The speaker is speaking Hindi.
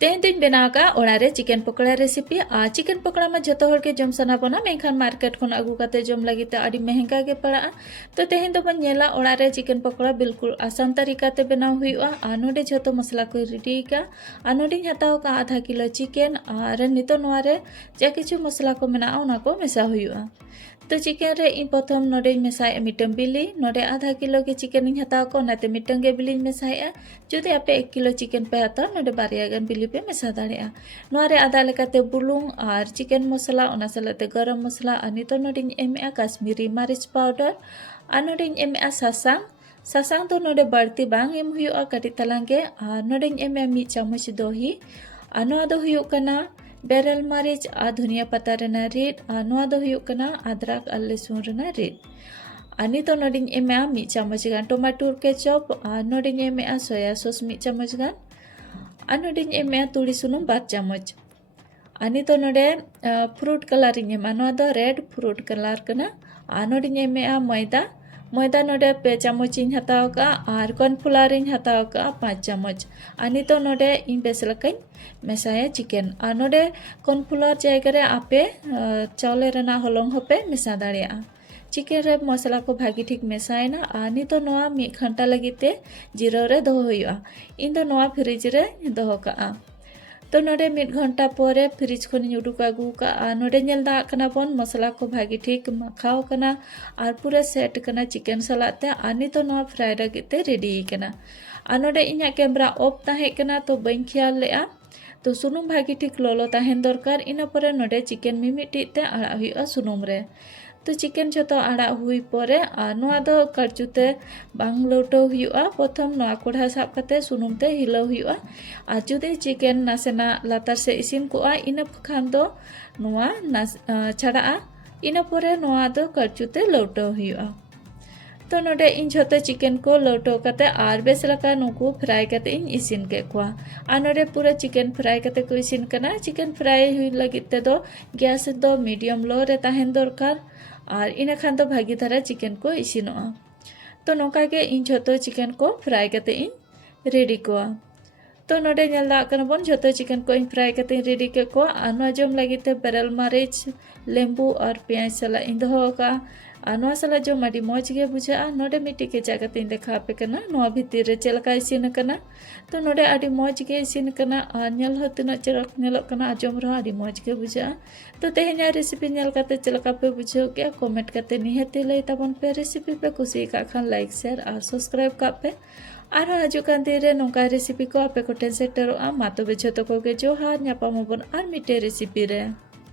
तेन दिन बनाव का ओड़ारे चिकेन पकोड़ा रेसिपी आ चिकेन पकोड़ा में जतो हर के जम सना बना मेखान मार्केट खन आगू काते जम लगी ते आड़ी महंगा के पड़ा तो तेहन दो बन नेला ओड़ारे चिकेन पकोड़ा बिल्कुल आसान तरीका ते बनाव हुआ आ नोडे जतो मसला को रेडी का आ नोडे हताव का आधा किलो चिकेन आर नितो नोरे जा किछु मसला को मेना ओना को मेसा हुआ तो चिकेन रे इन प्रथम नोडे मेसाए मिटन बिली नोडे आधा किलो के चिकेन इन हताव को नाते मिटन के बिली मेसाए जुदि आपे 1 किलो चिकेन पे हताव नोडे बारिया गन बिली पे मेसा दाड़ेया नोरे आधा लेकाते बुलुंग और चिकेन मसला ओना सालाते गरम मसला और नितो नोडे एमएआ काश्मीरी मरीच पाउडर और नोडे एमएआ सासांग सासांग तो नोडे बढ़ती बांग एम हुआ कटी तलांगे और नोडे एमएआ 1 चामच दही और नोआ दो हुआ कना बेरल मरीच और धनिया पत्ता रेना रीड और नोआ दो हुआ कना अदरक और लहसुन रेना रीड और नितो नोडे एमएआ 1 चामच गान टमाटो केचप और नोडे एमएआ सोया सॉस 1 चामच गान और नोडे एमएआ तुड़ी सुनुम 2 चामच और नितो नोडे फ्रूट कलरिंग एमा नोआ दो रेड फ्रूट कलर कना और नोडे एमएआ मैदा नोडे 2 चामच इन हताव का और कॉर्नफ्लावर इन हताव का 5 चामच और नितो नोडे इन बेसलकई मेसाया चिकेन और नोडे कॉर्नफ्लावर जगह रे आपे चावले रेना हलंग होपे मेसा दाड़ेया चिकेन रे मसला को भागी ठीक मेसायना और नितो नोआ 1 घंटा लगीते जीरो रे दोहो हुआ इन दो नोआ फ्रिज रे दोहो का तो नोडे 1 घंटा पोरे फ्रिज खन उडुक आगू का नोडे नेल दा कना बन मसला को भागी ठीक माखाव कना और पूरा सेट कना चिकेन सलाते और नितो नोआ फ्राई लगिते रेडी कना और नोडे इना कैमरा ऑफ ताहे कना तो बइन ख्याल लेआ तो सुनुम भागी ठीक लोलो ताहेन दरकार इना परे नोडे चिकेन मिमिटिते आड़ा हुआ सुनुम रे तो चिकेन जो आड़ा हुई परे नोआ दो कड़चुते बांग लौटो हुआ प्रथम नोआ कोढ़ा साब कते सुनुमते हिलो हुआ और जुदि चिकेन नासेना लातार से इसिन को इन खान दो नोआ छाड़ा इन परे नोआ दो कड़चुते लौटो हुआ तो नोडे इन झोतो चिकेन को लौटो कते और बेस लका नुकु फ्राई कते इन इसिन के कुआ और नोडे पूरा चिकेन फ्राई कते को इसिन कना चिकेन फ्राई हुई लगिते दो गैस दो मीडियम लो रे ताहेन दरकार और इन खान तो भागी धारा चिकेन को इसिनोआ तो नौका के इन झोतो चिकेन को फ्राई कते इन रेडी को तो नोडे नेल दा कना बन झोतो चिकेन को इन फ्राई कते रेडी के को आनो जम लगिते बेरल मरीच लेंबू और प्याज सला इन दो का नोआ सला जो माडी मौज गे बुझा नोडे मिट्टी के जागते इन देखा पे कना नोआ भीतर रे चलका इसिन कना तो नोडे आडी मौज गे इसिन कना नेल हो तना चरक नेलक कना आजम रहा आडी मौज गे बुझा तो तेहेना रेसिपी नेल काते चलका पे बुझो के कमेंट काते निहते लई ताबन पे रेसिपी पे कुसी का खान लाइक शेयर और सब्सक्राइब का पे और हजुकान दिन रे नोका रेसिपी को आपे को टेन सेटरो मा तबे झतो को गे जोहार न्यापामबन और मिटे रेसिपी रे।